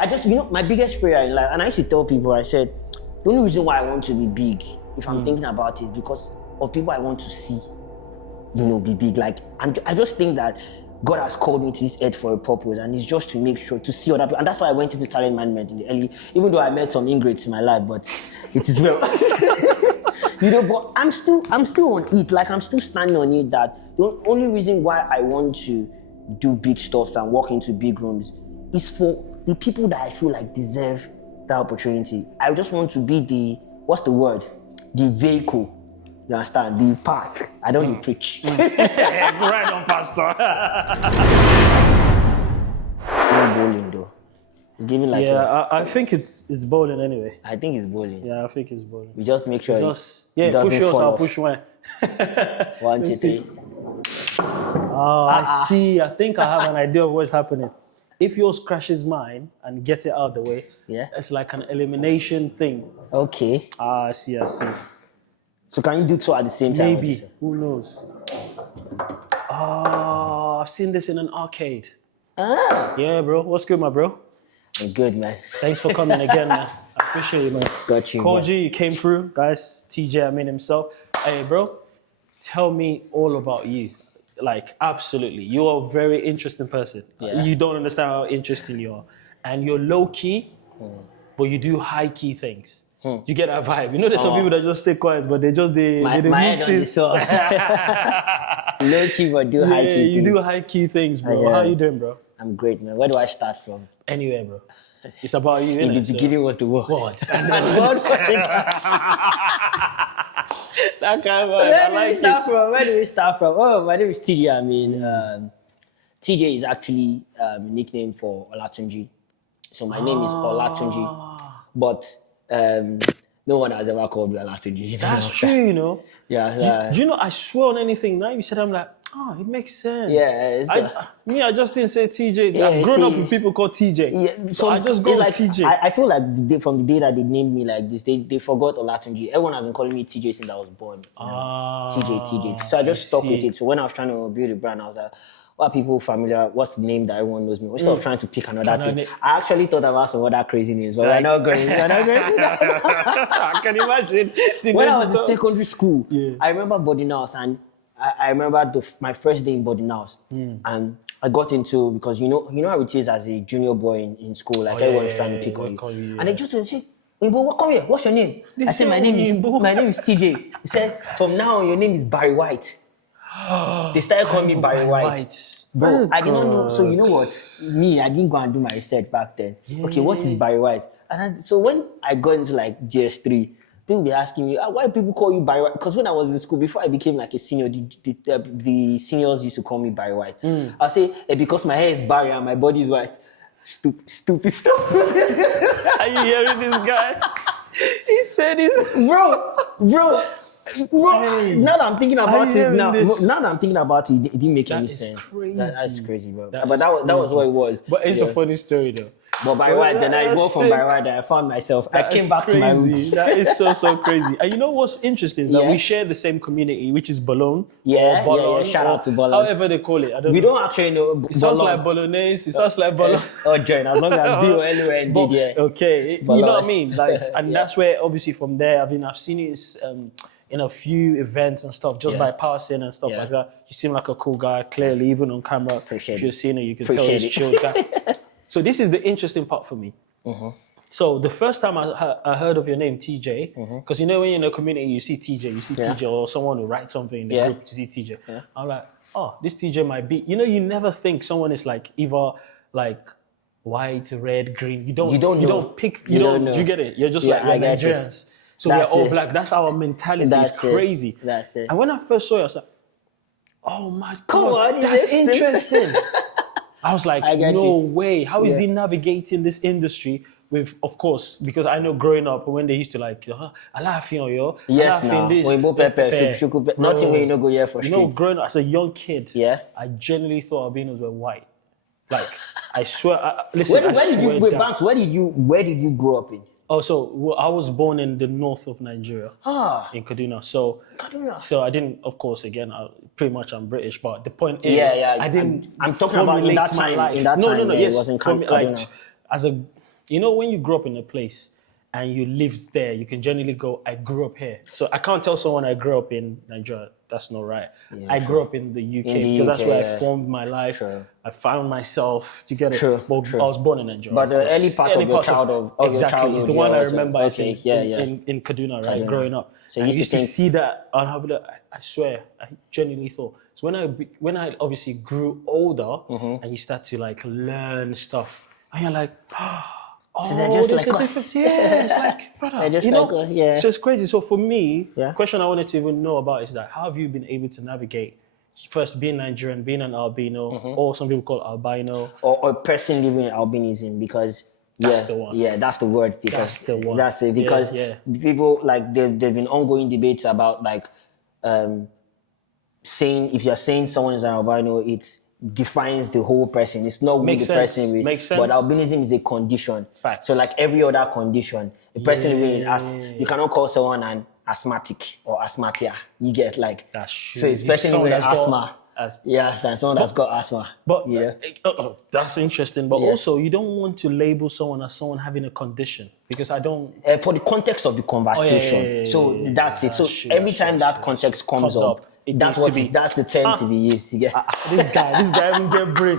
I just, my biggest prayer in life, and I used to tell people, I said, the only reason why I want to be big, if I'm thinking about it, is because of people I want to see, be big. Like, I just think that God has called me to this earth for a purpose, and it's just to make sure to see other people. And that's why I went into talent management in the early, even though I met some ingrates in my life, but it is well. But I'm still on it. Like, I'm still standing on it that the only reason why I want to do big stuff and walk into big rooms is for the people that I feel like deserve that opportunity. I just want to be the vehicle. You understand? The path. I don't need preach. Right on, Pastor. No bowling though. It's giving like I think it's bowling anyway. I think it's bowling. Yeah, I think it's bowling. We just make sure it push doesn't yours, fall I'll off. push one. 1, 2, 3. Oh, I see. I think I have an idea of what's happening. If yours crashes mine and gets it out of the way, it's like an elimination thing. Okay. I see. So can you do 2 at the same time? Maybe. Who knows? Oh, I've seen this in an arcade. Yeah, bro. What's good, my bro? I'm good, man. Thanks for coming again, man. I appreciate you, man. Got you. Koji, you came through, guys. TJ, AMEEN himself. Hey, bro, tell me all about you. Like, absolutely. You're a very interesting person. Yeah. You don't understand how interesting you are. And you're low-key, but you do high-key things. You get that vibe. You know, there's some people that just stay quiet, but they my head on the saw. Low key, but do high key things. You do high key things, bro. How you doing, bro? I'm great, man. Where do I start from? Anywhere, bro. It's about you, In the beginning was the world. And then the world was that kind of Where do we start from? Oh, my name is TEEJAY. I mean, TEEJAY is actually a nickname for Olatunji. So my name is Olatunji. But no one has ever called me Olatunji. That's true, you know. Yeah. Do you know, I swear on anything now you said, I'm like, it makes sense. Yeah. I just didn't say TJ. I've grown up with people called TJ. Yeah, so I just go with TJ. I feel like from the day that they named me like this, they forgot Olatunji. Everyone has been calling me TJ since I was born. TJ. So I just stuck with it. So when I was trying to build a brand, I was like, what are people familiar? What's the name that everyone knows me? Instead of trying to pick another thing, I actually thought about some other crazy names, but we're not going to that. I can imagine. When I was in secondary school, I remember boarding house, and I remember my first day in boarding house, and I got into, because you know how it is as a junior boy in school, like everyone's trying to pick on you, and they just say, "Imbo, come here. What's your name?" I said, "My name is TJ." He said, "From now on, your name is Barry White." They started calling me Barry White. Bro, I did not know. So you know what? I didn't go and do my research back then. Okay, what is Barry White? And so when I got into like GS3, people be asking me, why people call you Barry White? Because when I was in school, before I became like a senior, the seniors used to call me Barry White. I'll say, because my hair is Barry and my body is white. Stupid stuff. Are you hearing this guy? He said this. Bro, now that I'm thinking about it, it didn't make any sense. That's crazy, bro. But that was what it was. But it's a funny story, though. But Barry White, then I go from Barry White, I found myself. I came back to my roots. That is so crazy. And you know what's interesting is that we share the same community, which is Bologna. Yeah. Shout out to Bologna. However they call it. We don't actually know. It sounds like Bolognese. It sounds like Bologna. Join, as long as B-O-L-O-N did, yeah. Okay, you know what I mean? Like, and that's where, obviously, from there, I've seen it in a few events and stuff, just by passing and stuff like that. You seem like a cool guy, clearly, even on camera. If you're seeing it, you can tell he's a chill guy. So this is the interesting part for me. So the first time I heard of your name, TJ, because you know when you're in a community, you see TJ, or someone will write something in the group, you see TJ. I'm like, this TJ might be, you never think someone is like either like white, red, green. You don't know. You get it? You're just like Nigerians. So we're all black. That's our mentality. It's crazy. That's it. And when I first saw you, I was like, oh my God, come on, that's interesting. I was like, no way. How is he navigating this industry with, of course, because I know growing up when they used to like, yes, now. Nothing where you go here for streets. Growing up as a young kid, I genuinely thought albinos were white. Like, I swear. Listen, where did you grow up in? Oh, so I was born in the north of Nigeria, in Kaduna. So I didn't, of course, again, I'm British, but the point is, I didn't. I'm talking about in that time. No, it was in Kaduna. you know, when you grow up in a place and you live there, you can generally go, I grew up here. So I can't tell someone I grew up in Nigeria. That's not right. I grew up in the UK because that's where I formed my life. True. I found myself together. True. But I was born in Nigeria. But the early part of your childhood, exactly, is the one I remember in Kaduna, right, Kaduna. growing up. So I you used to see that, and I'll be like, I swear, I genuinely thought. So when I obviously grew older, and you start to like learn stuff, and you're like, oh, so they're just like us. Yeah, it's like, brother, they're just you know, like us, yeah. So it's crazy. So for me, Yeah. question I wanted to even know about is that how have you been able to navigate first being Nigerian, being an albino, or some people call albino, or a person living in albinism, because that's the one. Yeah, that's the word, because That's the one. that's it. Because people, like, there've been ongoing debates about like saying, if you're saying someone is an albino, it defines the whole person. It's not who the person is. Makes sense. But albinism is a condition. Facts. So like every other condition, a person living in you cannot call someone an asthmatic or asthmatia. You get, like, That's true. so it's person living with asthma. Yeah, that's someone that's got asthma. But yeah, that's interesting. But also, you don't want to label someone as someone having a condition, because I don't. For the context of the conversation. So that's it. So every time that context comes up, that's the term to be used. Yeah. This guy even get brain.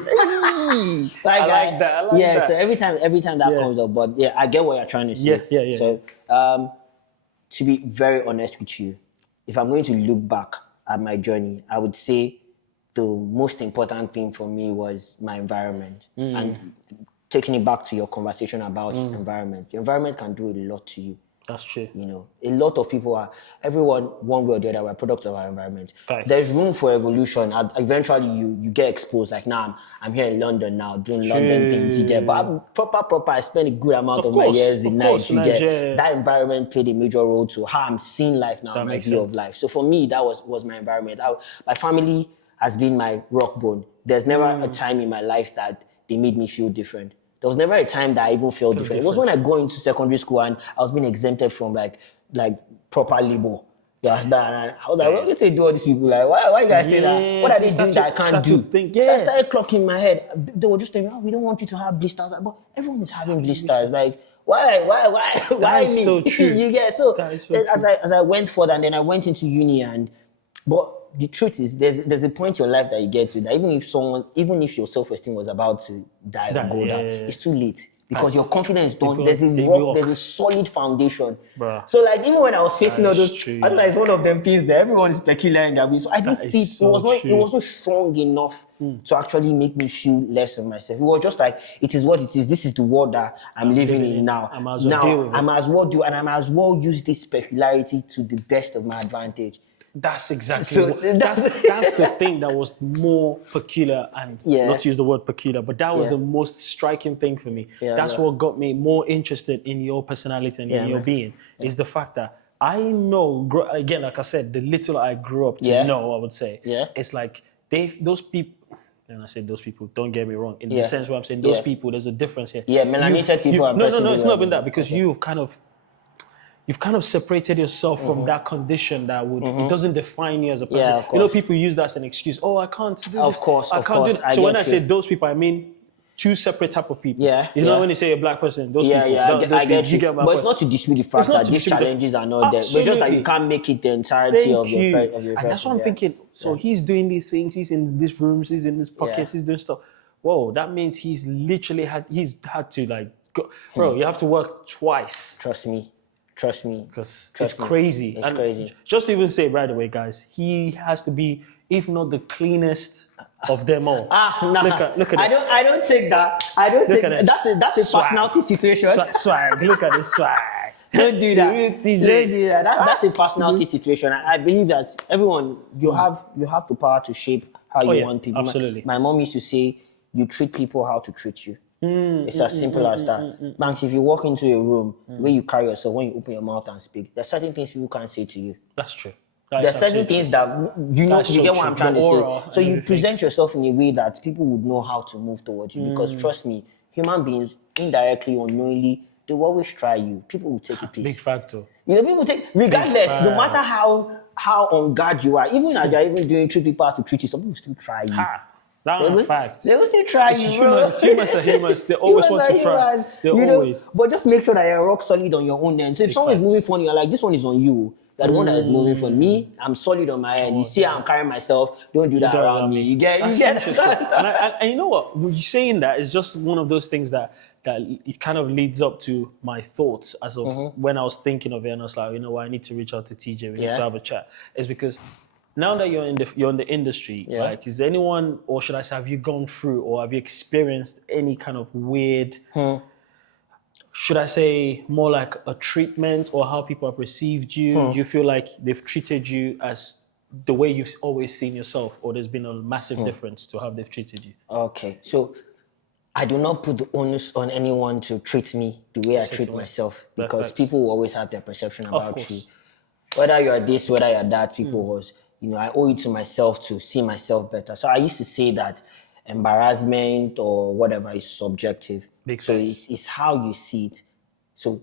I like that. So every time that comes up, but yeah, I get what you're trying to say. Yeah. So to be very honest with you, if I'm going to look back at my journey, I would say the most important thing for me was my environment. And taking it back to your conversation about environment, your environment can do a lot to you. That's true. You know, a lot of people everyone, one way or the other, we're products of our environment. Right. There's room for evolution. Eventually, you get exposed. Like now, I'm here in London now, doing London things. You get, but I'm proper. I spend a good amount of my years in Nigeria. You get, that environment played a major role to how I'm seeing life now, my view of life. So for me, that was my environment. My family has been my rock bone. There's never a time in my life that they made me feel different. There was never a time that I even felt different. It was when I go into secondary school and I was being exempted from like proper labor. Yes, that. And I was like, what do they do all these people? Like, why you guys say that? What are they doing that I can't do? So I started clocking in my head. They were just telling me, we don't want you to have blisters. Like, but everyone is having blisters. Like, why me? So true. You get so as I went further, and then I went into uni, but the truth is, there's a point in your life that you get to that even if your self-esteem was about to die or go down, it's too late, because your confidence don't. There's a solid foundation. Bruh. So like even when I was facing all those, I was like, it's one of them things that everyone is peculiar in that way. So I didn't see it. It was not strong enough to actually make me feel less of myself. It was just like, it is what it is. This is the world that I'm living in now. I might as well do, and I might as well use this peculiarity to the best of my advantage. That's exactly that's the thing that was more peculiar, and not to use the word peculiar, but that was the most striking thing for me. That's what got me more interested in your personality and in your being, is the fact that I know, again, like I said, the little I grew up to know, I would say, it's like those people, and I say those people, don't get me wrong, in the sense where I'm saying those people, there's a difference here. Yeah, melanated people are no, it's not even that, because you've kind of separated yourself from that condition that it doesn't define you as a person. Yeah, of course. You know, people use that as an excuse. Oh, I can't do this. Of course. So when I say those people, I mean two separate type of people. You know, when you say a black person, those people. I get you. But it's not to dispute the fact that these challenges are not there. But it's just that you can't make it the entirety of your person. And that's what I'm thinking. So he's doing these things. He's in these rooms. He's in his pockets. He's doing stuff. Whoa, that means he's literally had to like go. Bro, you have to work twice. Trust me. Because it's crazy. It's crazy. Just to even say right away, guys, he has to be, if not the cleanest of them all. Look at I don't take that. I don't take that. That's a personality situation. Swag. Look at this swag. Don't do that. Don't do that. That's a personality situation. I believe that everyone, you have the power to shape how you want people. Absolutely. My mom used to say, you treat people how to treat you. It's as simple as that. Banks, if you walk into a room, where you carry yourself, when you open your mouth and speak, there's certain things people can't say to you. That's true. There's certain things that you get what I'm trying to say. So you present yourself in a way that people would know how to move towards you. Because trust me, human beings, indirectly or unknowingly, they will always try you. People will take a piece. Big factor. You know, people take, regardless, no matter how on guard you are, even as you're even treat people how to treat you, some people still try you. That is a fact. They will still try you, bro. Humans are humans. They always want to try. They always. But just make sure that you're rock solid on your own end. So if someone is moving funny, you're like, this one is on you. You're the one that is moving for me. I'm solid on my end. You see how I'm carrying myself. Don't do that around me. You get and you know what? You saying that is just one of those things that it kind of leads up to my thoughts as of when I was thinking of it, and I was like, you know what, I need to reach out to TJ. We need to have a chat. It's because now that you're in the industry, like, is anyone, or should I say, have you gone through or have you experienced any kind of weird, should I say, more like a treatment, or how people have received you? Do you feel like they've treated you as the way you've always seen yourself, or there's been a massive difference to how they've treated you? Okay, so I do not put the onus on anyone to treat me the way I treat myself, because people will always have their perception about you. Whether you're this, whether you're that, people always, you know, I owe it to myself to see myself better. So I used to say that embarrassment or whatever is subjective. So it's how you see it. So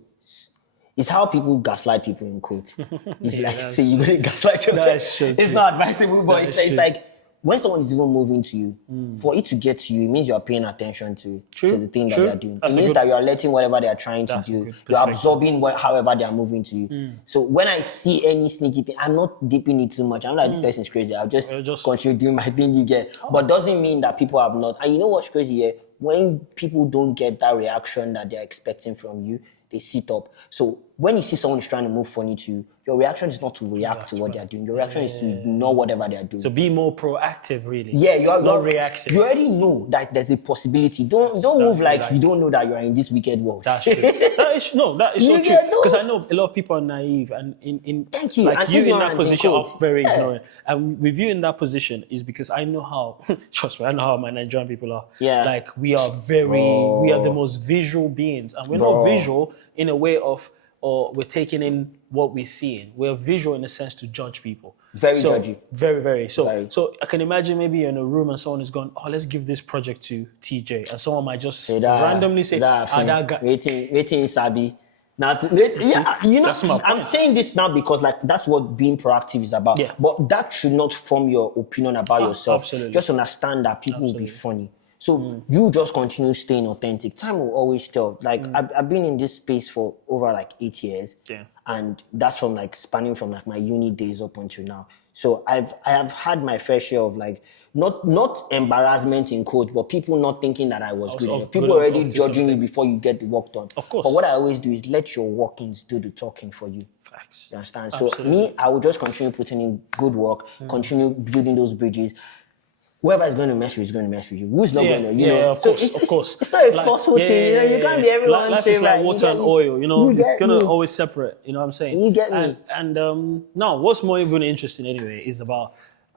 it's how people gaslight people, in quote. It's like, say you're going to gaslight yourself. It's not advisable, but it's like, when someone is even moving to you, for it to get to you, it means you're paying attention to the thing that they're doing. It means that you're letting whatever they're trying to do, you're absorbing however they're moving to you. So when I see any sneaky thing, I'm not dipping it too much. I'm like, this person's crazy. I'll just continue doing my thing, you get. But doesn't mean that people have not. And you know what's crazy here? When people don't get that reaction that they're expecting from you, they sit up. So when you see someone is trying to move funny to you, your reaction is not to react to what they're doing. Your reaction is to ignore whatever they're doing. So be more proactive, really. Yeah, you're not reactive. You already know that there's a possibility. Don't move like you don't know that you are in this wicked world. That's true. that is so true. Because I know a lot of people are naive, and thank you. Like and you in that position are very ignorant. And with you in that position is because I know how. Trust me, I know how my Nigerian people are. Yeah. Like we are we are the most visual beings, and we're not visual in a way of, or we're taking in what we're seeing. We're visual in a sense to judge people. Very judgy. Very, very. So I can imagine maybe you're in a room and someone is going, oh, let's give this project to TJ. And someone might just randomly say, that guy. Waiting, Sabi. Now, you know, I'm saying this now because like that's what being proactive is about. Yeah. But that should not form your opinion about yourself. Absolutely. Just understand that people will be funny. So you just continue staying authentic. Time will always tell. Like I've been in this space for over like 8 years, and that's from like spanning from like my uni days up until now. So I have had my fair share of like not embarrassment in quotes, but people not thinking that I was good enough. People already judging you before you get the work done. Of course. But what I always do is let your walk-ins do the talking for you. Facts. You understand? Absolutely. So me, I will just continue putting in good work, continue building those bridges. Whoever is going to mess with you is going to mess with you. Who's not going to, you know? Of course. It's not a forceful thing. You can't be everyone's life favorite. Life is like water and oil, you know? It's going to always separate, you know what I'm saying? You get me? And now, what's more even interesting anyway is about,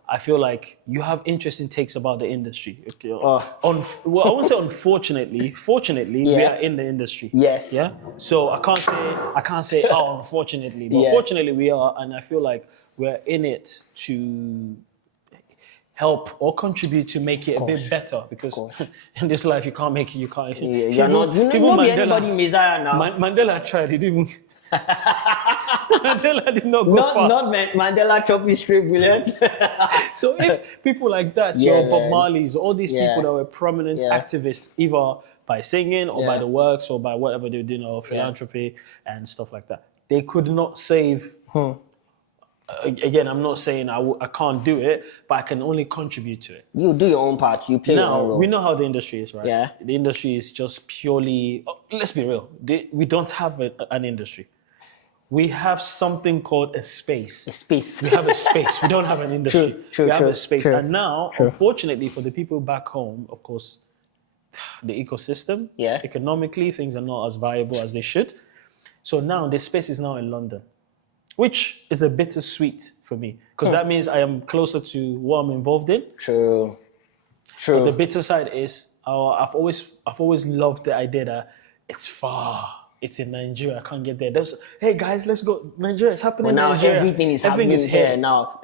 I feel like you have interesting takes about the industry. Okay? Well, I won't say unfortunately. Fortunately, we are in the industry. Yes. Yeah. So I can't say oh, unfortunately, but fortunately we are, and I feel like we're in it to help or contribute to make it a bit better, because in this life you can't make it. You're not. You know, be anybody Messiah now. Mandela tried. He didn't even. Mandela did not go far. Not Mandela choppy straight bullet. So if people like that, your Bob Marleys, all these people that were prominent activists, either by singing or by the works or by whatever they were doing, or philanthropy and stuff like that, they could not save. Again, I'm not saying I can't do it, but I can only contribute to it. You do your own part. You play your own role. We know how the industry is, right? Yeah. The industry is just purely. Let's be real. We don't have an industry. We have something called a space. A space. We have a space. We don't have an industry. True, we have a space. And now, unfortunately, for the people back home, of course, the ecosystem, economically, things are not as viable as they should. So now the space is now in London, which is a bittersweet for me, because that means I am closer to what I'm involved in. True. But the bitter side is I've always loved the idea that it's far. It's in Nigeria. I can't get there. Hey guys, let's go. Nigeria, it's happening. Well, now in Nigeria. everything is happening here. Now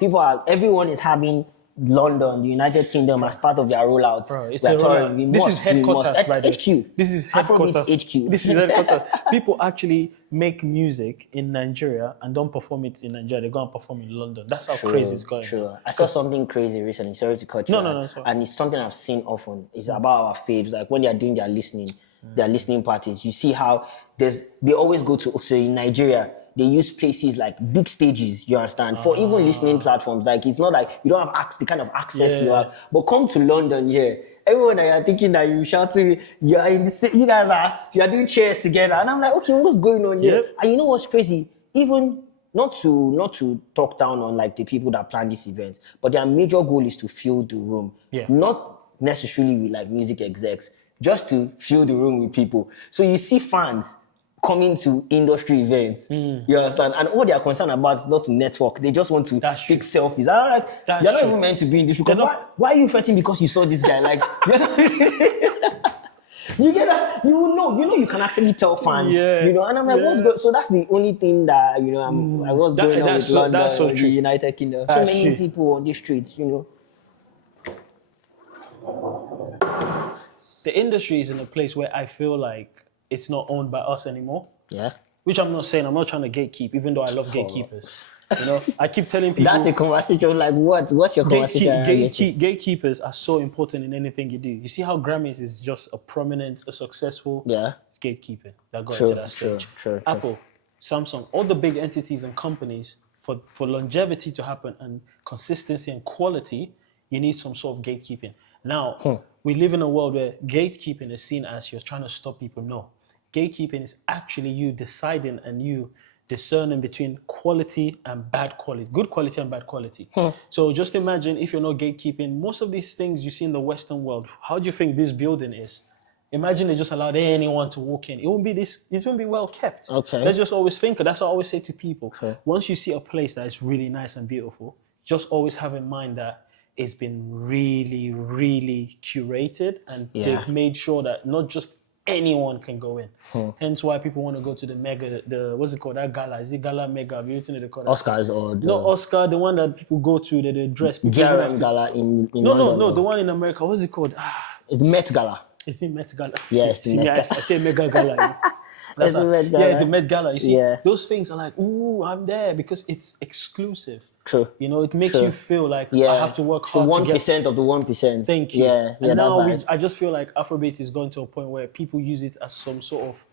everyone is having London, the United Kingdom, as part of their rollouts. Bro, it's we a are touring. rollout. This is headquarters, by the way. HQ. This is headquarters. Afrobeats HQ. This is headquarters. People actually make music in Nigeria and don't perform it in Nigeria. They go and perform in London. That's how crazy it's going. True. I saw something crazy recently. Sorry to cut you. No. And it's something I've seen often. It's about our faves. Like when they are doing their listening parties, you see how they always go to, say in Nigeria, they use places like big stages, you understand, for even listening platforms. Like it's not like you don't have the kind of access you have. But come to London here, everyone that you're thinking that you shouting, you are in the same, you are doing cheers together. And I'm like, okay, what's going on here? And you know what's crazy? Even not to talk down on like the people that plan these events, but their major goal is to fill the room. Not necessarily with like music execs, just to fill the room with people. So you see fans coming to industry events, you understand? And all they are concerned about is not to network. They just want to take selfies. And I'm like, you're not even meant to be in this. Why are you fighting because you saw this guy? Like, you get that? You know, you can actually tell fans, you know. And I'm like, what's going? So that's the only thing that I was going on with London, the United Kingdom. So many people on the streets, you know. The industry is in a place where I feel like it's not owned by us anymore. Yeah. Which I'm not saying. I'm not trying to gatekeep, even though I love gatekeepers. You know, I keep telling people that's a conversation. Like what? What's your conversation? Gatekeepers are so important in anything you do. You see how Grammys is just a successful. Yeah. It's gatekeeping that got into that stage. True. Apple, Samsung, all the big entities and companies, for longevity to happen and consistency and quality, you need some sort of gatekeeping. Now, we live in a world where gatekeeping is seen as you're trying to stop people. No. Gatekeeping is actually you deciding and you discerning between quality and bad quality, good quality and bad quality. So just imagine if you're not gatekeeping, most of these things you see in the Western world, how do you think this building is? Imagine they just allowed anyone to walk in. It won't be well kept. Okay. Let's just always think, that's what I always say to people. Once you see a place that is really nice and beautiful, just always have in mind that it's been really, really curated and they've made sure that not just anyone can go in. Hence why people want to go to what's it called? That gala. Is it gala mega? Have you eaten it? Oscars or no, Oscar, the one that people go to, they dress. GRM gala in London. No, the one in America. What's it called? It's the Met Gala. Is it Met Gala? Yes, the Met Gala. I say mega gala. That's the Met Gala. Yeah, the Met Gala. You see, those things are like, ooh, I'm there because it's exclusive. True. You know, it makes you feel like I have to work hard. It's the 1% of the 1%. Thank you. And now I just feel like Afrobeats is going to a point where people use it as some sort of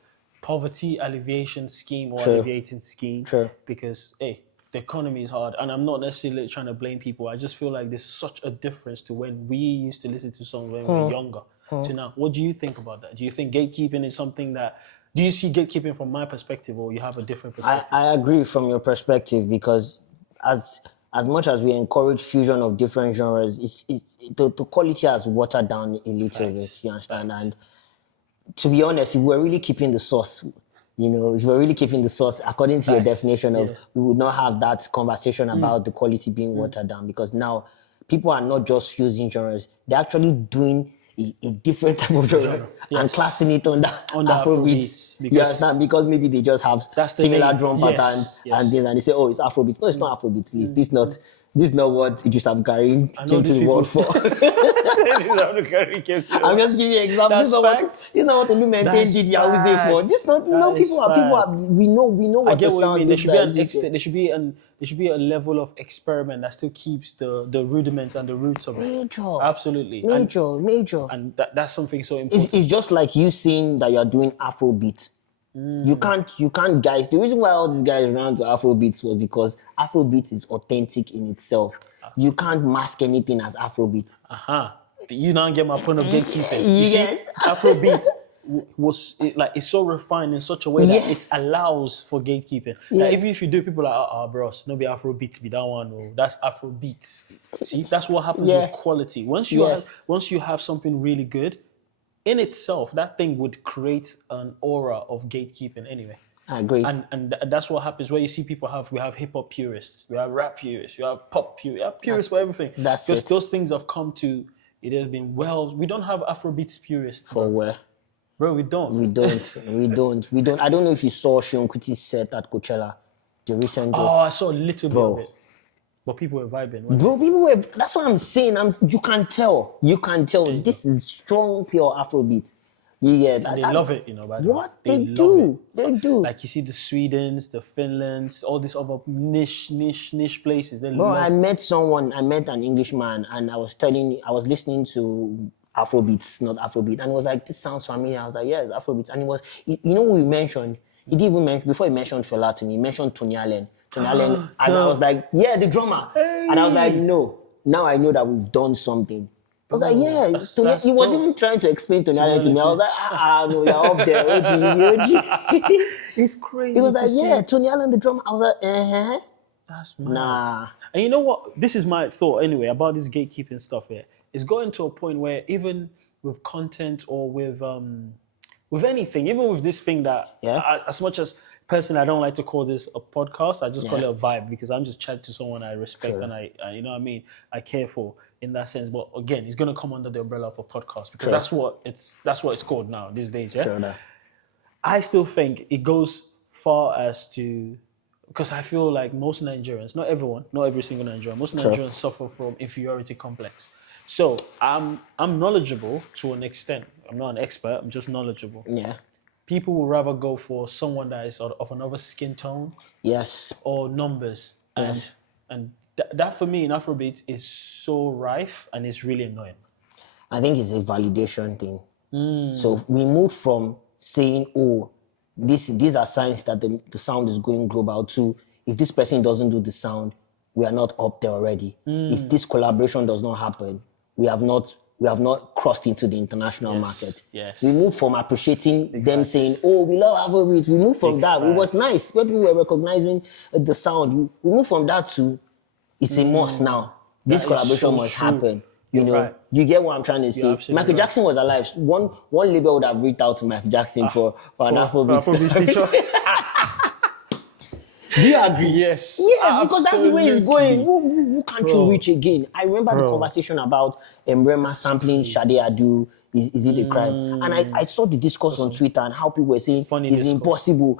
poverty alleviation scheme or alleviating scheme. Because, hey, the economy is hard. And I'm not necessarily trying to blame people. I just feel like there's such a difference to when we used to listen to songs when we were younger to now. What do you think about that? Do you think gatekeeping is something that... Do you see gatekeeping from my perspective or you have a different perspective? I agree from your perspective because as much as we encourage fusion of different genres, the quality has watered down a little bit, you understand? And to be honest, if we're really keeping the sauce, you know, if we're really keeping the sauce, according to your definition of, we would not have that conversation about the quality being watered down because now people are not just fusing genres, they're actually doing a different type of genre and classing it under Afrobeats. You understand? Because maybe they just have similar drum patterns and things, and they say, oh, it's Afrobeats. No, it's not Afrobeats, please. This is not what Idris Abdulkarim came to the world for. I'm just giving you an example. This is not what Olumente did Yahoo for. This not, you know, people are we know what I get the what sound you mean. is like. There should be a level of experiment that still keeps the rudiments and the roots of it. Major. Absolutely. Major. And that's something so important. It's just like you saying that you're doing Afrobeat. You can't, guys. The reason why all these guys ran to Afrobeats was because Afrobeats is authentic in itself. You can't mask anything as Afrobeat. You now get my point of gatekeeping. You see, Afrobeat it's so refined in such a way that it allows for gatekeeping. Like even if you do, people are like, bro, no be Afrobeats, be that one, or that's Afrobeats. See, that's what happens with quality. Once you have something really good, in itself, that thing would create an aura of gatekeeping anyway. I agree. And that's what happens where you see people we have hip hop purists, we have rap purists, we have pop purists, we have purists for everything. Because those things have come to, it has been we don't have Afrobeats purists. For where? Bro, we don't. We don't. I don't know if you saw Seun Kuti's set at Coachella, the recent. I saw a little bit of it. But people were vibing. Bro, people were, that's what I'm saying. You can tell. This is strong, pure Afrobeat. Yeah, and they love it, by the way. What? They do. Like you see the Swedens, the Finlands, all these other niche places. Bro, I met an Englishman, and I was listening to Afrobeats, not Afrobeat, and it was like, this sounds familiar. I was like, yeah, it's Afrobeats. And it was, what we mentioned, he didn't even mention, before he mentioned Fela to me, he mentioned Tony Allen. And I was like, yeah, the drummer. Hey. And I was like, no, now I know that we've done something. I was like, yeah, he was even trying to explain Tony Allen to me. I was like, no, you're up there, OG. It's crazy. He was like, yeah, Tony Allen, the drummer. I was like, That's mad. Nah. And you know what? This is my thought anyway about this gatekeeping stuff here. It's going to a point where even with content or with anything, even with this thing that, as much as personally, I don't like to call this a podcast. I just call it a vibe because I'm just chatting to someone I respect and I you know what I mean, I care for in that sense. But again, it's gonna come under the umbrella of a podcast because that's what it's called now these days. Yeah. I still think it goes far as to, because I feel like most Nigerians, not everyone, not every single Nigerian, most Nigerians suffer from inferiority complex. So I'm knowledgeable to an extent. I'm not an expert. I'm just knowledgeable. Yeah. People will rather go for someone that is of another skin tone. Yes. Or numbers. And that for me in Afrobeats is so rife and it's really annoying. I think it's a validation thing. So we moved from saying, oh, these are signs that the sound is going global, to if this person doesn't do the sound, we are not up there already. If this collaboration does not happen, we have not crossed into the international market. Yes. We moved from appreciating them saying, oh, we love Afrobeat. We moved from that. It was nice. When people were recognizing the sound, we moved from that to, it's a must now. This collaboration must happen. You get what I'm trying to say. Michael Jackson was alive. One label would have reached out to Michael Jackson for an Afrobeat feature. Do you agree? Yes. Yeah, because that's the way it's going. Who can't you reach again? I remember the conversation about Rema sampling Sade Adu. Is it a crime? And I saw the discourse on Twitter and how people were saying it's impossible.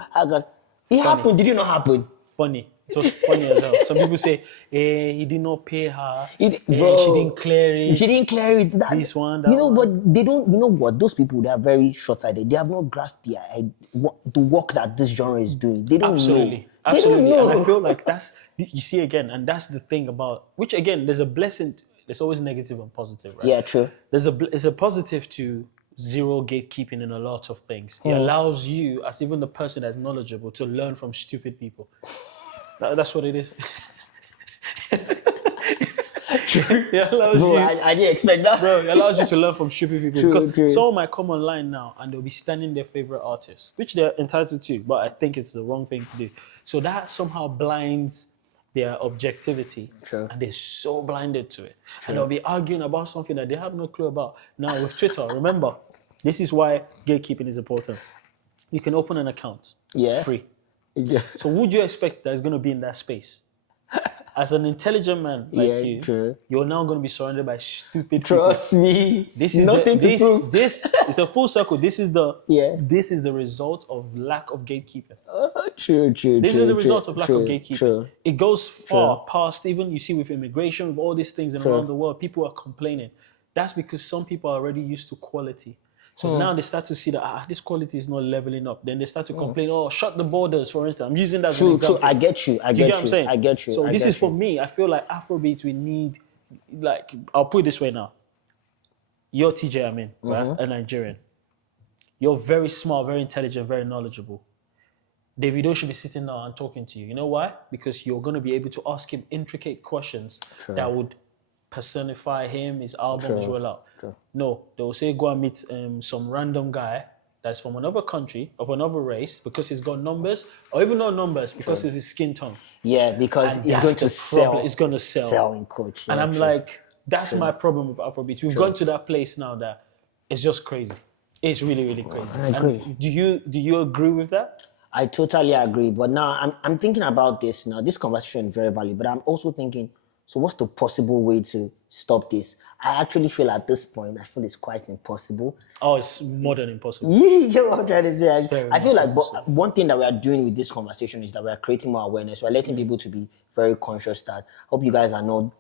It happened. Did it not happen? Funny. It was funny as hell. Some people say, he did not pay her. Bro, she didn't clear it. She didn't clear it. This one, that one. But they don't, what? Those people, they are very short-sighted. They have not grasped the work that this genre is doing. They don't know. They don't know. And I feel like you see again, and that's the thing about, which again, there's a blessing, there's always negative and positive, right? Yeah, true. There's a positive to zero gatekeeping in a lot of things. It allows you, as even the person that's knowledgeable, to learn from stupid people. That's what it is. True. It allows bro, you. I didn't expect that. Bro, it allows you to learn from stupid people. True. Because someone might come online now and they'll be standing their favorite artist, which they're entitled to, but I think it's the wrong thing to do. So that somehow blinds their objectivity. True. And they're so blinded to it. True. And they'll be arguing about something that they have no clue about. Now with Twitter, remember, this is why gatekeeping is important. You can open an account free. Yeah. So would you expect that it's going to be in that space? As an intelligent man like you, true. You're now going to be surrounded by stupid Trust people. me. This is nothing to prove. This is a full circle. This is the result of lack of gatekeeping. True. This is the result of lack of gatekeeping. True. It goes far past, even you see with immigration, with all these things and around the world, people are complaining. That's because some people are already used to quality. So now they start to see that this quality is not leveling up. Then they start to complain, shut the borders, for instance. I'm using that as an example. True. I get you. I get you. So this is for me. I feel like Afrobeats, we need, like, I'll put it this way now. You're TEEJAY, AMEEN, right? A Nigerian. You're very smart, very intelligent, very knowledgeable. Davido should be sitting down and talking to you. You know why? Because you're going to be able to ask him intricate questions that would personify him, his album, his rollout. No, they will say go and meet some random guy that's from another country, of another race, because he's got numbers, or even not numbers, because of his skin tone. Yeah, because he's going to sell. It's going to sell. Selling coach. And I'm like, that's my problem with Afrobeats. We've gone to that place now that it's just crazy. It's really, really crazy. I agree. And do you agree with that? I totally agree. But now I'm thinking about this now. This conversation is very valid, but I'm also thinking, So what's the possible way to stop this? I actually feel at this point, I feel it's quite impossible. Oh, it's more than impossible. You get what I'm trying to say? I feel like one thing that we are doing with this conversation is that we are creating more awareness. We're letting people to be very conscious that hope you guys are not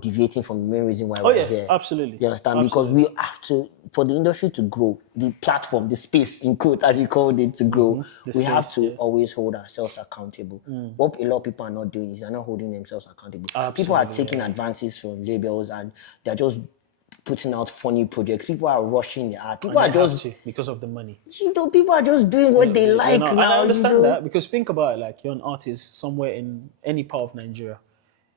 deviating from the main reason why we're here. Absolutely. You understand? Absolutely. Because we have to, for the industry to grow, the platform, the space, in quote, as you called it, to grow, we have to always hold ourselves accountable. What a lot of people are not doing is they're not holding themselves accountable. People are taking advances from labels and they're just putting out funny projects. People are rushing the art. People are just because of the money. People are just doing what they like now. And I understand that because think about it, like you're an artist somewhere in any part of Nigeria.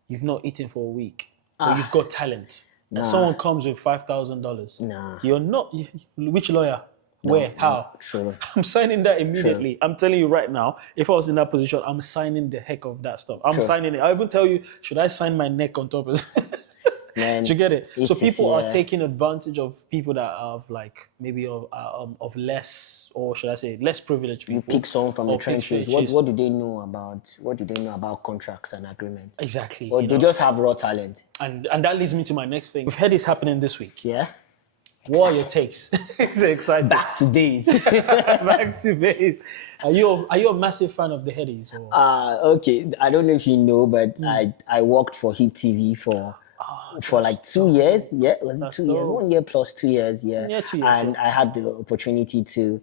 You've not eaten for a week, but you've got talent. And someone comes with $5,000. Nah. You're not. Which lawyer? Where? How? Sure. I'm signing that immediately. Sure. I'm telling you right now, if I was in that position, I'm signing the heck of that stuff. I'm signing it. I even tell you, should I sign my neck on top of it? Man, do you get it? So people are taking advantage of people that have like maybe of less, or should I say less privileged people. You pick someone from the trenches. What do they know about contracts and agreements? Exactly. Or they just have raw talent. And that leads me to my next thing. We've heard this happening this week. Yeah. What are your takes? It's exciting. Back to base. Back to base. Are you a massive fan of the Headies? Okay. I don't know if you know, but I worked for Hip TV for like 2 years. Yeah, was it 2 years? 1 year plus 2 years. Yeah. 2 years. And I had the opportunity to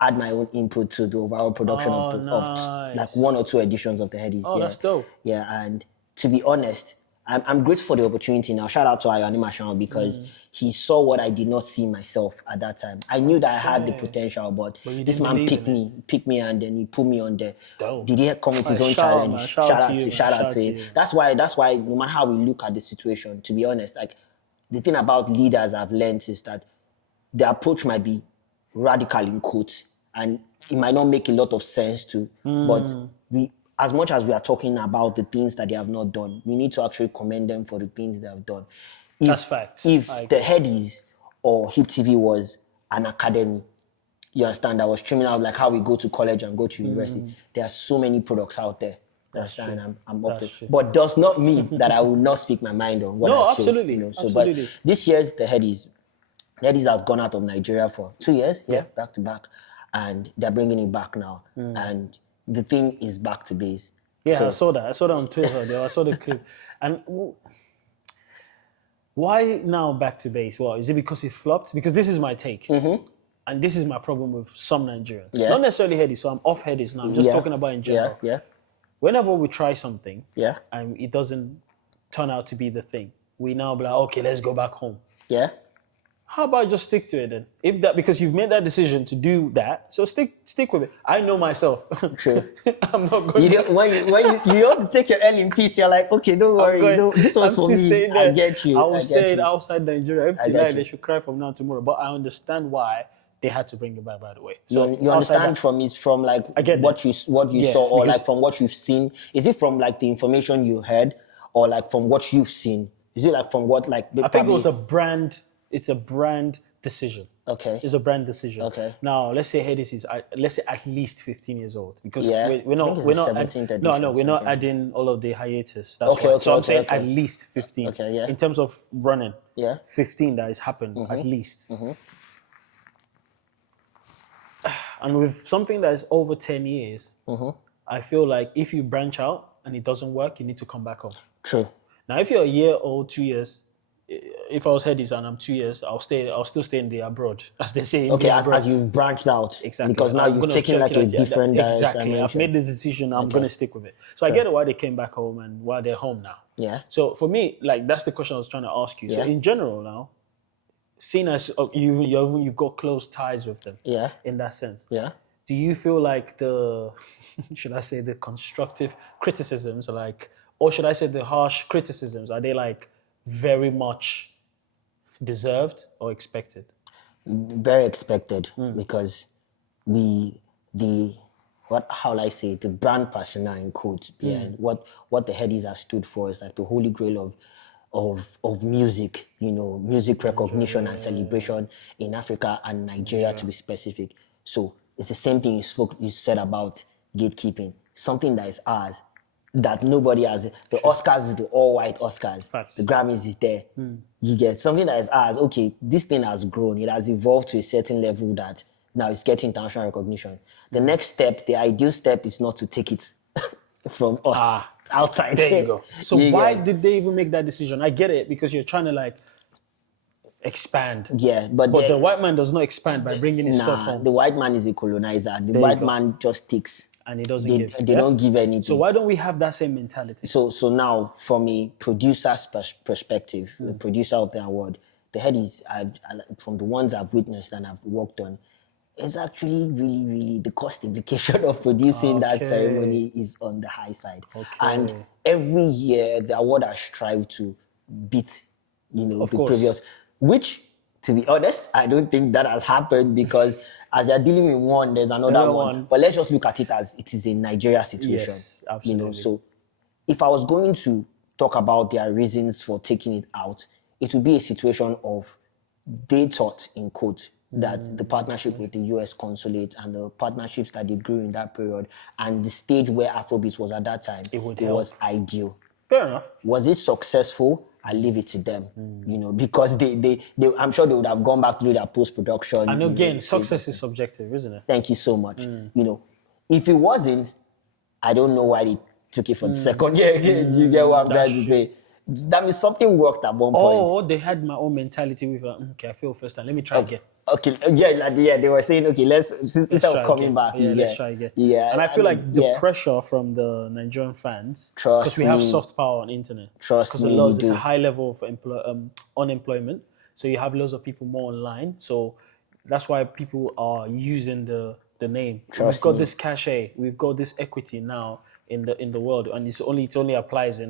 add my own input to the overall production of like 1 or 2 editions of the Headies. Oh, that's dope. Yeah, and to be honest, I'm grateful for the opportunity now. Shout out to Ayani Marshall because he saw what I did not see myself at that time. I knew that I had the potential, but this man picked me, and then he put me on there. Did he come with his own challenge? Shout out to him. That's why no matter how we look at the situation, to be honest, like the thing about leaders I've learned is that the approach might be radical in quotes, and it might not make a lot of sense to, but as much as we are talking about the things that they have not done, we need to actually commend them for the things they have done. That's facts. If the Headies or Hip TV was an academy, you understand, that was streaming out like how we go to college and go to university, there are so many products out there. You understand? I'm up to it. But does not mean that I will not speak my mind on what I feel. Absolutely. You know, absolutely. But this year's the Headies have gone out of Nigeria for 2 years, back to back, and they're bringing it back now. And the thing is back to base. Yeah, so, I saw that. I saw that on Twitter. I saw the clip. And why now back to base? Well, is it because it flopped? Because this is my take. And this is my problem with some Nigerians. Not necessarily Headies, so I'm off Headies now. I'm just talking about in general. Whenever we try something and it doesn't turn out to be the thing, we now be like, okay, let's go back home. How about just stick to it then? If that, because you've made that decision to do that, so stick with it. I know myself. True. I'm not going. When you have to take your L in peace, you're like, okay, don't worry. This was for me. I get you. I will stay outside Nigeria. They should cry from now to tomorrow. But I understand why they had to bring it back. By the way, so you understand from like what you saw, or like from what you've seen. Is it from like the information you heard, or like from what you've seen? Is it like from what like? I think it was a brand. It's a brand decision. Okay. It's a brand decision. Okay. Now let's say Headies is let's say at least 15 years old, because we're not adding all of the hiatus. That's why. So I'm saying at least 15. Okay. Yeah. In terms of running. 15 that has happened at least. And with something that is over 10 years, I feel like if you branch out and it doesn't work, you need to come back home. True. Now, if you're a year old, 2 years, if I was Headies and I'm 2 years, I'll still stay in the abroad, as they say. As you've branched out. Exactly. Because now you've taken like a different Exactly. I've made the decision. I'm going to stick with it. So I get why they came back home and why they're home now. Yeah. So for me, like that's the question I was trying to ask you. So in general now, seeing as you've got close ties with them. Yeah. In that sense. Yeah. Do you feel like should I say the constructive criticisms are like, or should I say the harsh criticisms, are they like very much deserved or expected? Very expected, because the brand persona in quotes behind what the Headies have stood for is like the holy grail of music, music recognition and celebration in Africa and Nigeria to be specific. So it's the same thing you said about gatekeeping. Something that is ours, that nobody has. The Oscars is the all-white Oscars. Facts. The Grammys is there. You get something that is ours. Okay, this thing has grown. It has evolved to a certain level that now it's getting international recognition. The next step, the ideal step, is not to take it from us outside. There you go. So why did they even make that decision? I get it, because you're trying to like expand. Yeah, but the white man does not expand by bringing his stuff home. The white man is a colonizer. The white man just takes. And he doesn't give. They don't give anything. So why don't we have that same mentality? So now, from a producer's perspective, the producer of the award, the headies, from the ones I've witnessed and I've worked on, it's actually really, really the cost implication of producing that ceremony is on the high side. And every year, the award has strived to beat, the previous, which, to be honest, I don't think that has happened because as they're dealing with one, there's another one. But let's just look at it as it is a Nigeria situation. Yes, absolutely. So if I was going to talk about their reasons for taking it out, it would be a situation of they thought, in quote, that the partnership with the US consulate and the partnerships that they grew in that period and the stage where Afrobeats was at that time, it was ideal. Fair enough. Was it successful? I leave it to them, because they I'm sure they would have gone back to do their post-production. And again, success is subjective, isn't it? Thank you so much. If it wasn't, I don't know why they took it for the second year again. You get what I'm trying to say? That means something worked at one point. Oh, they had my own mentality with, okay, I feel first time, let me try again. Okay, they were saying, okay, instead of coming back, let's try again. Yeah, and I feel like the pressure from the Nigerian fans, because we have soft power on internet. Because there's a high level of unemployment, so you have loads of people more online. So that's why people are using the name. We've got this cachet, we've got this equity now in the world, and it only applies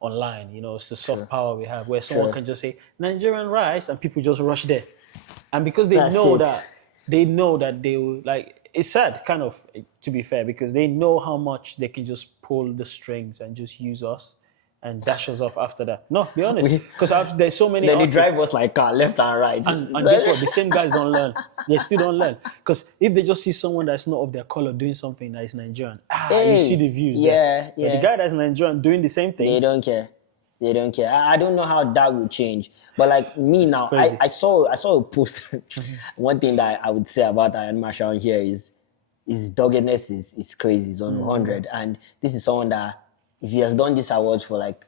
online. It's the soft power we have, where someone can just say Nigerian rice, and people just rush there. And because they know that they will, like, it's sad, kind of, to be fair, because they know how much they can just pull the strings and just use us and dash us off after that. No, be honest, because there's so many. Then they drive us like car left and right. And guess what? The same guys don't learn. They still don't learn. Because if they just see someone that's not of their color doing something that is Nigerian, you see the views. Yeah. But the guy that's Nigerian doing the same thing, they don't care. They don't care. I don't know how that would change. But like me now, I saw a post. One thing that I would say about Iron Marshall here is doggedness is crazy. It's on 100. And this is someone that, if he has done these awards for like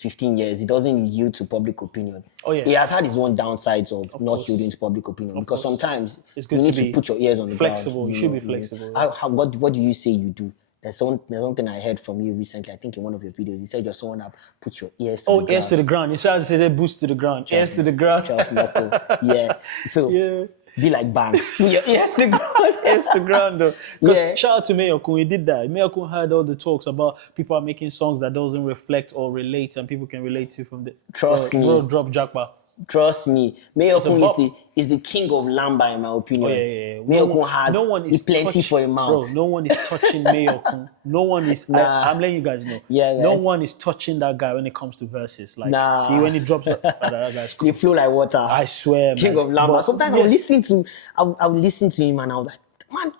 15 years, he doesn't yield to public opinion. Oh, yeah. He has had his own downsides of not yielding to public opinion. Because sometimes you need to put your ears on the flexible. ground. You should be flexible. What do you say you do? There's something I heard from you recently, I think in one of your videos. You said you're someone that puts your ears to the ground. Ears to the ground. You started to say that boost to the ground. Ears to the ground. Yeah. So be like Banks. Put your ears to the ground. Ears to the ground, though. Because shout out to Mayor Kun, he did that. Mayor Kun had all the talks about people are making songs that doesn't reflect or relate and people can relate to from the... Trust me. Bro, drop Jackpot. Trust me, Mayor Kun is the king of Lamba, in my opinion. Mayor Kun has plenty for a mouth. Bro, no one is touching Mayor Kun. No one is. I'm letting you guys know. No one is touching that guy when it comes to verses. Like, see when he drops that guy's cool. They flow like water. I swear, king of Lamba. Sometimes I would listen to him and I was like, man.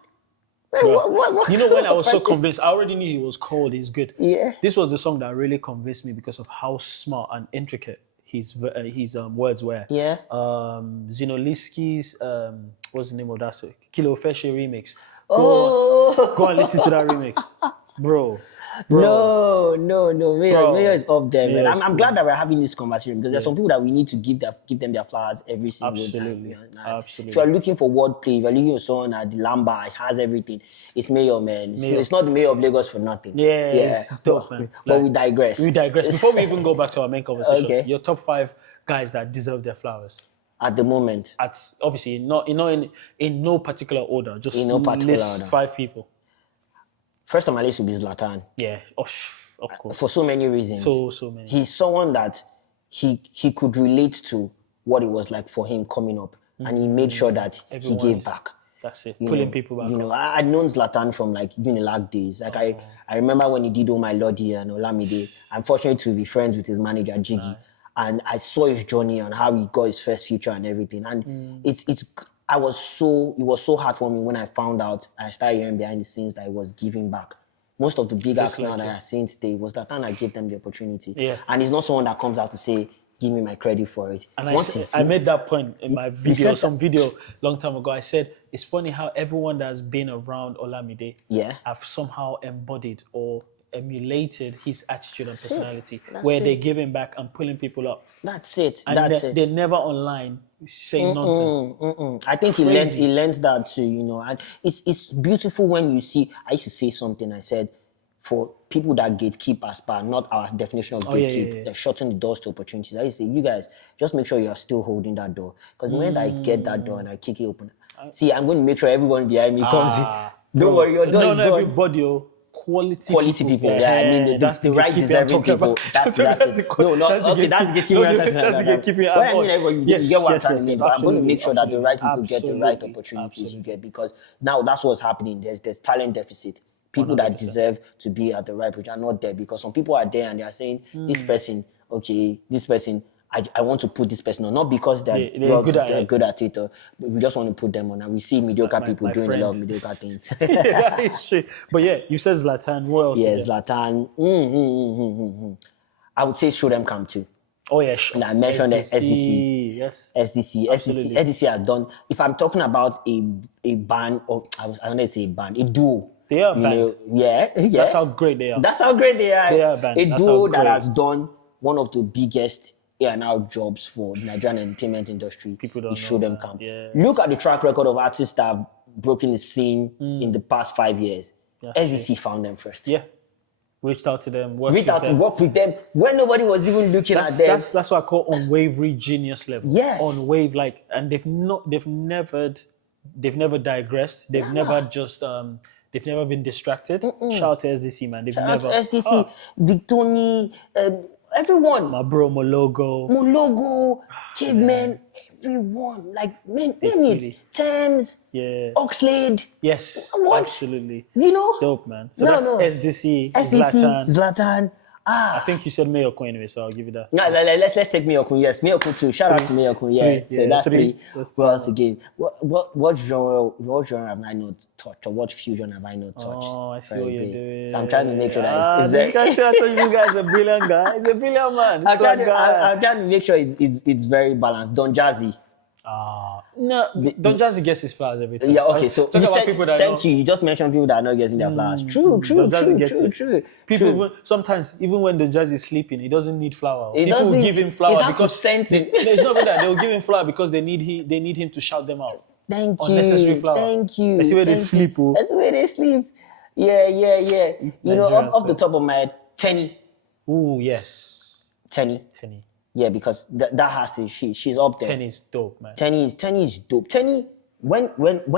What? You know, when I was so convinced, I already knew he was cold. He's good. Yeah. This was the song that really convinced me because of how smart and intricate his words were. Yeah. Zinoliski's what's the name of that song? Kilo Feshe remix. Go and listen to that remix, bro. No. Mayor is up there, man. I'm glad that we're having this conversation because there's some people that we need to give them their flowers every single time. Absolutely. If you're looking for wordplay, if you're looking for someone at the Lamba, has everything, it's Mayor, man. It's not the Mayor of Lagos for nothing. Yeah. It's dope, man. But we digress. Before we even go back to our main conversation, your top 5 guys that deserve their flowers. At the moment. Obviously, in no particular order. Just in no particular list order. 5 people. First on my list would be Zlatan. Yeah, of course. For so many reasons. So many. He's someone that he could relate to what it was like for him coming up. And he made sure that he gave back. That's it. Pulling people back. I'd known Zlatan from like Unilag days. Like I remember when he did Oh My Lordy and Olamide. I'm fortunate to be friends with his manager, Jiggy. And I saw his journey and how he got his first feature and everything. And it was so heartwarming when I found out, I started hearing behind the scenes that he was giving back. most of the big acts like now that it. I've seen today was Zlatan that gave them the opportunity. Yeah. And it's not someone that comes out to say, give me my credit for it. And I made that point in my video, video long time ago. I said, it's funny how everyone that's been around Olamide have somehow embodied or emulated his attitude and personality, where they're giving back and pulling people up. That's it. And they're never online saying nonsense. I think he learned that too, you know. And it's beautiful when you see. I used to say something. I said, for people that gatekeep as per not our definition of gatekeep, they're shutting the doors to opportunities. I used to say, you guys just make sure you're still holding that door, because the moment I get that door and I kick it open, see, I'm going to make sure everyone behind me comes in. Don't worry, your door is gone. Everybody. Quality people. Yeah, I mean, the right deserving people. That's it. No, okay, that's the gatekeeping. That's the gatekeeping. Well, I mean, everybody, you get what I'm trying to mean. But I'm going to make sure that the right people get the right opportunities you get, because now that's what's happening. There's talent deficit. People 100%. That deserve to be at the right position are not there, because some people are there and they are saying, this person, I want to put this person on, not because they're good at it, but we just want to put them on. And we see mediocre people doing a lot of mediocre things. Yeah, it's true. But yeah, you said Zlatan. What else? Yeah, Zlatan. I would say show them come too. Oh yeah, sure. And I mentioned SDC. Yes. SDC has done. If I'm talking about a band, or I don't know, say a band, a duo. They are a band. Yeah. That's how great they are. That's how great they are. They are a band. A duo that has done one of the biggest A&R jobs for the Nigerian entertainment industry. People don't know. Show them come. Yeah. Look at the track record of artists that have broken the scene in the past 5 years. SDC found them first. Yeah. Reached out to them, worked with them when nobody was even looking at them. That's what I call unwavering genius level. Yes. And they've never digressed. They've never just they've never been distracted. Shout out to SDC, man. Shout out to SDC, Victoni, everyone. My bro Mologo, Caveman, everyone. Like, name it. Thames, Oxlade. Yes, what? Absolutely. You know? Dope, man. So that's SDC, Zlatan. I think you said Mayokun anyway, so I'll give you that. No, let's take Mayokun. Yes, Mayokun too. Shout out to Mayokun. Yeah, so that's three. What else again? What genre have I not touched, or what fusion have I not touched? Oh, I see what you're doing. So I'm trying to make sure that it's very. This guy said you guys are a brilliant guy. He's a brilliant man. I'm trying to make sure it's very balanced. Don Jazzy. No, Don Jazzy gets his flowers every time. Yeah, okay. So you said, people that thank you. You just mentioned people that are not getting their flowers. True. People sometimes, even when Don Jazzy is sleeping, he doesn't need flower. People will give him flower because sent him. It's not that they'll give him flower because they need him to shout them out. Thank you. Unnecessary flower. Thank you. That's where they sleep. That's where they sleep. Yeah. You know, off the top of my head, Tenny. Ooh, yes. Tenny. Yeah, because that has to. She's up there. Tenny's dope, man. Tenny is dope. Tenny, when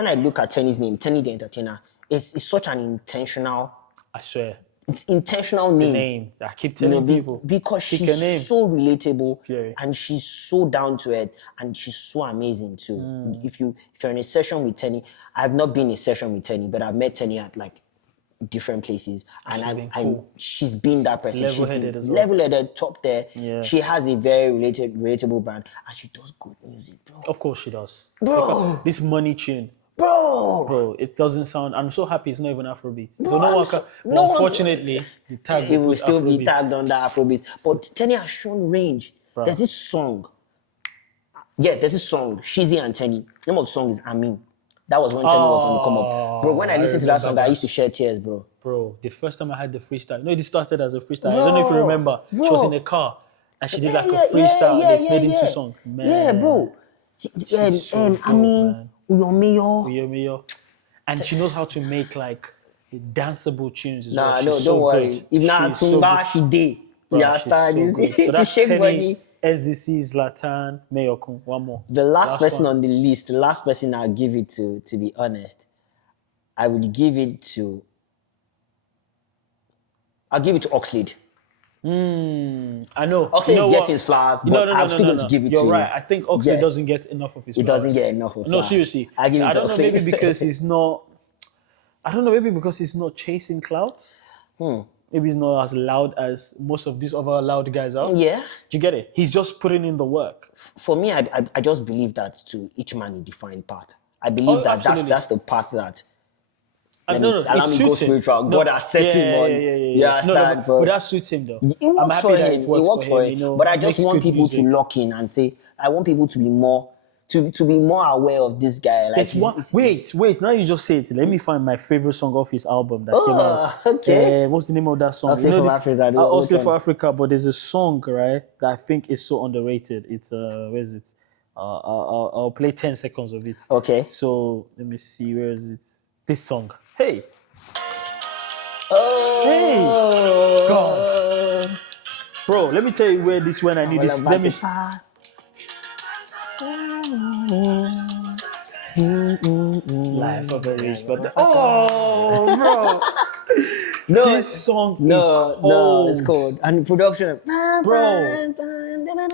I look at Tenny's name, Tenny the Entertainer, it's such an intentional. I swear. It's intentional name. The name. I keep telling people because she's so relatable and she's so down to earth and she's so amazing too. If you're in a session with Tenny, I've not been in a session with Tenny, but I've met Tenny at like different places, and she's been that person. Level-headed, top there. Yeah. She has a very relatable brand, and she does good music, bro. Of course she does. Bro. Because this money tune. Bro, it doesn't sound. I'm so happy it's not even Afrobeats. So no one can. Unfortunately, the tag it will still be tagged under Afrobeats. But Tenny has shown range. Bro. There's this song. Yeah, there's this song. Shizzy and Tenny. The name of the song is AMEEN. That was when Tenny was on the come up. Bro, when I listened to that song, I used to shed tears, bro. Bro, the first time I had the freestyle, it started as a freestyle. I don't know if you remember. She was in a car and she did like a freestyle. They played into song. Man. Yeah, bro. AMEEN, Uyomeyo. And she knows how to make like danceable tunes as well. Don't worry. If not Tumba, she did. Yeah, so that's Tenny, SDC, Zlatan, Mayokun. One more. The last person on the list, the last person I'll give it to be honest, I would give it to. I'll give it to Oxlade. I know. Oxlade is getting his flowers, but I'm still going to give it to him. You're right. I think Oxlade doesn't get enough of his flowers. He doesn't get enough of flowers. No, seriously. I give it to Oxlade. Maybe because he's not. I don't know. Maybe because he's not chasing clouds. Maybe he's not as loud as most of these other loud guys are. Yeah. Do you get it? He's just putting in the work. For me, I just believe that to each man a defined path. I believe that's the path that. allow me go spiritual. God has set him on. You understand, but that suits him though. It works for him. It works for him. You know, but I just want people music. to lock in and say, I want people to be more to be more aware of this guy. Like, wait. Now you just say it. Let me find my favorite song off his album that came out. Okay. What's the name of that song? Oxlade for Africa. Oxlade for Africa. But there's a song, right, that I think is so underrated. It's where is it? I'll play 10 seconds of it. Okay. So let me see. Where is it? This song. Hey. Oh. Hey. God. Bro, let me tell you where this when I need this. Let me. Life of a rich but bro. This song is cold. No, it's cold. And production, bro.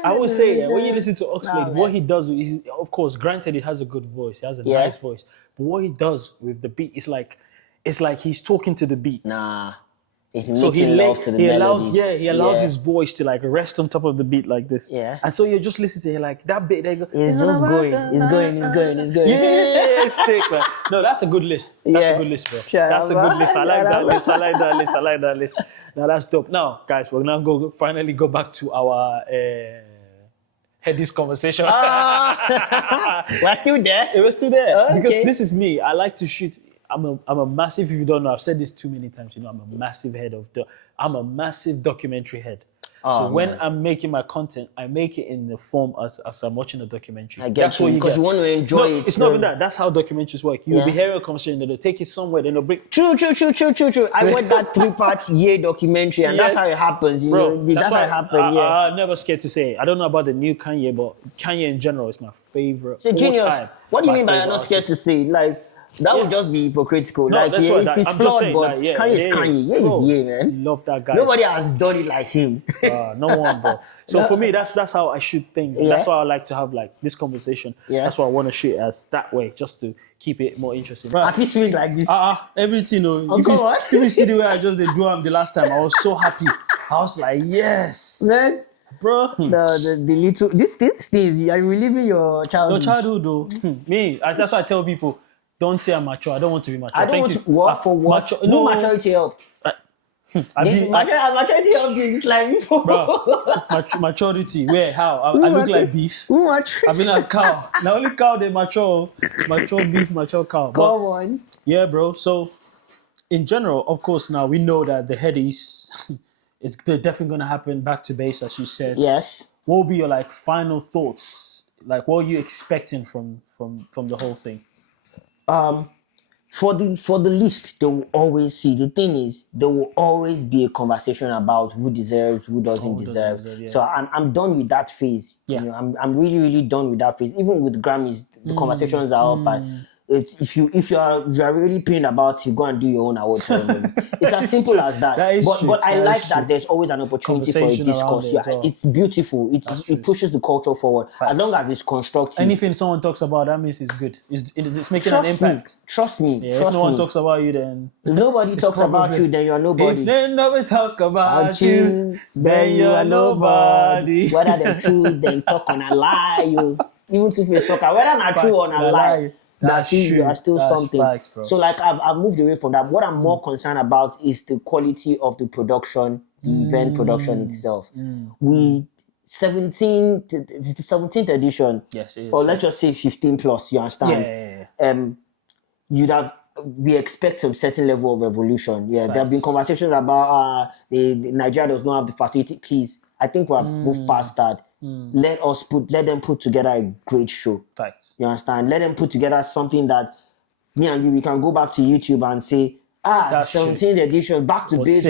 I would say when you listen to Oxlade, what he does is, of course, granted, he has a good voice, he has a nice voice, but what he does with the beat is like, it's like he's talking to the beat. He's making love to the melodies. He allows his voice to like rest on top of the beat like this. Yeah. And so you just listen to it like that bit. They go, it's just going. It's going. Yeah, sick, man. No, that's a good list. That's a good list, bro. That's a good list. I like that list. Now that's dope. Now, guys, we're gonna finally go back to our headies conversation. We're still there. We're still there. Okay. Because this is me. I like to shoot. I'm a massive, if you don't know, I've said this too many times, you know, I'm a massive documentary head. So when I'm making my content, I make it in the form as I'm watching a documentary. I get you, because you want to enjoy it. It's not even that. That's how documentaries work. You'll be hearing a conversation, they'll take it somewhere, then they'll bring... True. I watched that 3-part Ye documentary, and that's how it happens. You know, that's how it happened, I'm never scared to say it. I don't know about the new Kanye, but Kanye in general is my favorite. So, Genius, what do you mean by you're not scared to say it? Like, that would just be hypocritical. No, like, he's flawed, but Kanye is Kanye. Yeah, he's Ye, man. Love that guy. Nobody has done it like him. No one, bro. So for me, that's how I shoot things. That's why I like to have like this conversation. That's why I want to shoot as that way, just to keep it more interesting. Right. I feel like this. Everything. If you see the way I just did do the last time, I was so happy. I was like, yes, man. Bro, the little these things, you are reliving your childhood. Your childhood, though. Me, that's why I tell people. Don't say I'm mature. I don't want to be mature. I don't want to what for what? No maturity help. Maturity help you in this life before. Bro, maturity. Where? How? I look like beef. I've been a cow. Now only cow they mature. Mature beef, mature cow. Come on. Yeah, bro. So, in general, of course, now we know that the headies, they're definitely going to happen back to base, as you said. Yes. What will be your like final thoughts? Like, what are you expecting from the whole thing? For the list, they will always see. The thing is, there will always be a conversation about who deserves, who doesn't deserve. So I'm done with that phase. Yeah. You know, I'm really done with that phase. Even with Grammys, the conversations are up, and it's if you are really pained about it, go and do your own award ceremony. It's as simple as that. But I like that there's always an opportunity for a discourse. It's beautiful. It pushes the culture forward. Facts. As long as it's constructive. Anything someone talks about, that means it's good. It's making an impact. Trust me. If no one talks about you, then nobody talks about you, then you're nobody. If they never talk about you, then you're nobody. Whether they're true, then talk on a lie. You even Two-Face talker, whether not true or a lie. You are still something. Facts, so like I've moved away from that. What I'm more concerned about is the quality of the production, the event production itself. The 17th edition, yes, it is, or let's just say 15 plus, you understand? We expect some certain level of evolution. There have been conversations about the Nigeria does not have the facility. Please, I think we've moved past that. Let them put together a great show. Facts. You understand? Let them put together something that me and you, we can go back to YouTube and say, the 17th edition, back to base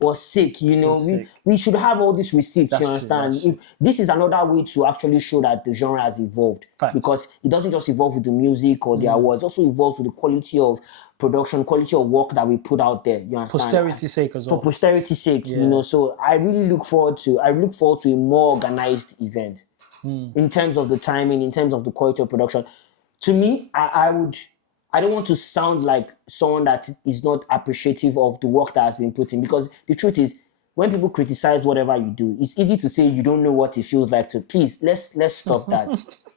was sick. You know, we should have all these receipts. You understand? This is another way to actually show that the genre has evolved. Facts. Because it doesn't just evolve with the music or the awards, it also evolves with the quality of production, quality of work that we put out there. You understand? Posterity's sake as well. For posterity's sake, you know. So I really look forward to a more organized event in terms of the timing, in terms of the quality of production. To me, I don't want to sound like someone that is not appreciative of the work that has been put in, because the truth is, when people criticize whatever you do, it's easy to say you don't know what it feels like to. Please, let's stop that.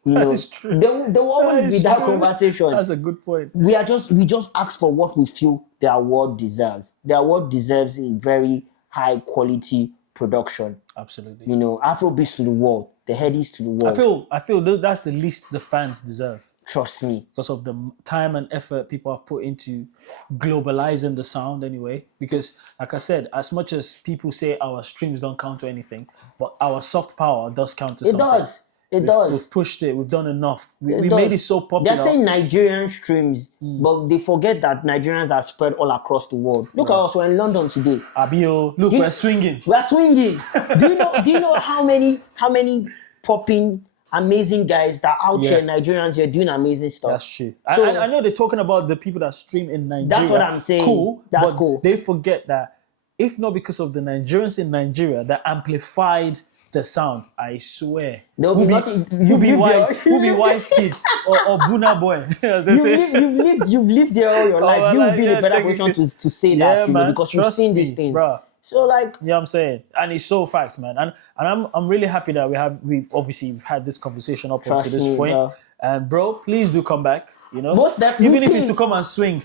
You know, is true. there will always be that conversation. That's a good point. We just ask for what we feel the award deserves. The award deserves a very high quality production. Absolutely. You know, Afrobeats to the world, the headies to the world. I feel that's the least the fans deserve. Trust me. Because of the time and effort people have put into globalizing the sound anyway. Because like I said, as much as people say our streams don't count to anything, but our soft power does count to something. It does. We've pushed it. We've done enough. We made it so popular. They're saying Nigerian streams, but they forget that Nigerians are spread all across the world. Look at us. We're in London today. Abio, look, we're swinging. We're swinging. Do you know how many popping amazing guys that are out here, Nigerians here doing amazing stuff? That's true. So, I know they're talking about the people that stream in Nigeria. That's what I'm saying. Cool. That's but cool. They forget that if not because of the Nigerians in Nigeria that amplified the sound, I swear. You'll be wise kids or Buna boy. You've lived there all your life. You will be in a better position to say that, you know, because you've seen these things. Bruh. So like, yeah, I'm saying, and it's so fact, man. And I'm really happy that we've had this conversation up to this point. Bro. And bro, please do come back. You know, most definitely. Even if it's to come and swing.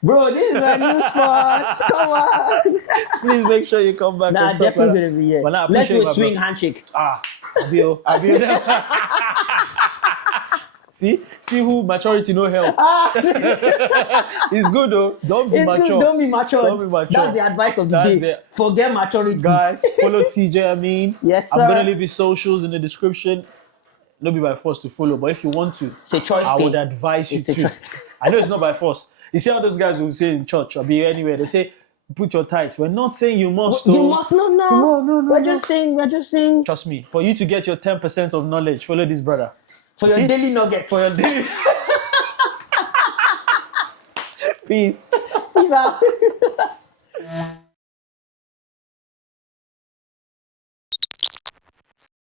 Bro, this is my new spot. Come on. Please make sure you come back. Nah, definitely gonna be here. Let's do a swing handshake. Abio. See who maturity no help. It's good though. Don't be mature. Don't be mature. That's the advice of the day. Forget maturity. Guys, follow TEEJAY AMEEN. Yes, sir. I'm gonna leave his socials in the description. Not be by force to follow, but if you want to, it's a choice I would advise you to. I know it's not by force. You see how those guys will say in church or be anywhere, they say, put your tithes. We're not saying you must. You must not know. No. We're just saying. Trust me, for you to get your 10% of knowledge, follow this brother. For your daily nuggets. For your daily. Peace. Peace out.